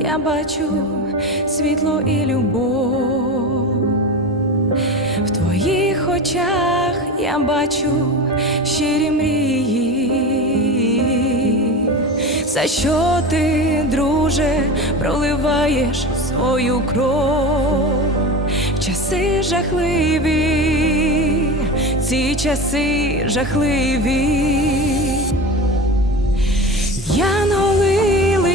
я бачу світло і любов. В твоїх очах я бачу щирі мрії. За що ти, друже, проливаєш свою кров? Часи жахливі, ці часи жахливі. Янголи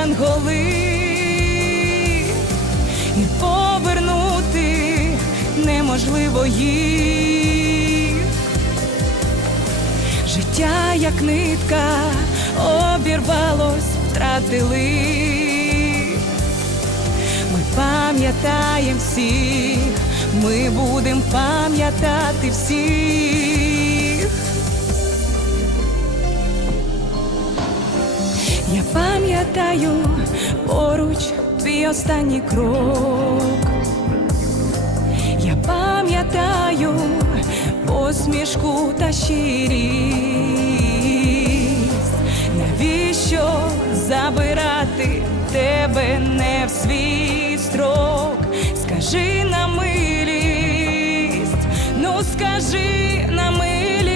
янголи, і повернути неможливо їх. Життя, як нитка, обірвалось, втратили. Ми пам'ятаєм всіх, ми будем пам'ятати всіх. Я пам'ятаю поруч твій останній крок. Я пам'ятаю посмішку та щирість. Навіщо забирати тебе не в свій строк? Скажи на милість, ну скажи на милість.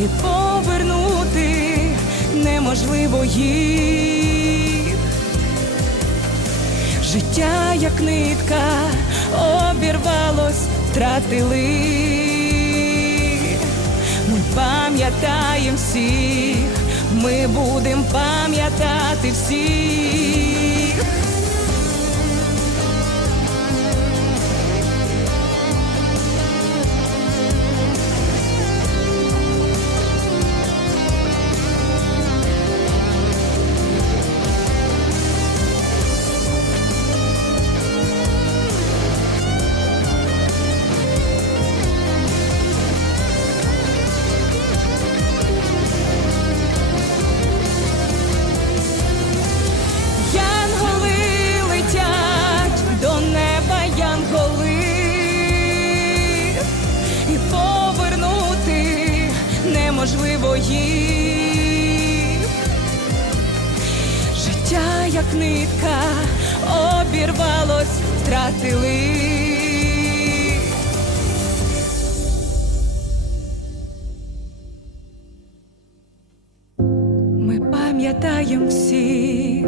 і повернути неможливо їх. Життя, як нитка, обірвалось, втратили. Ми пам'ятаєм всіх, ми будем пам'ятати всіх. Неможливо їх. Життя, як нитка, обірвалось, втратили. Ми пам'ятаємо всіх,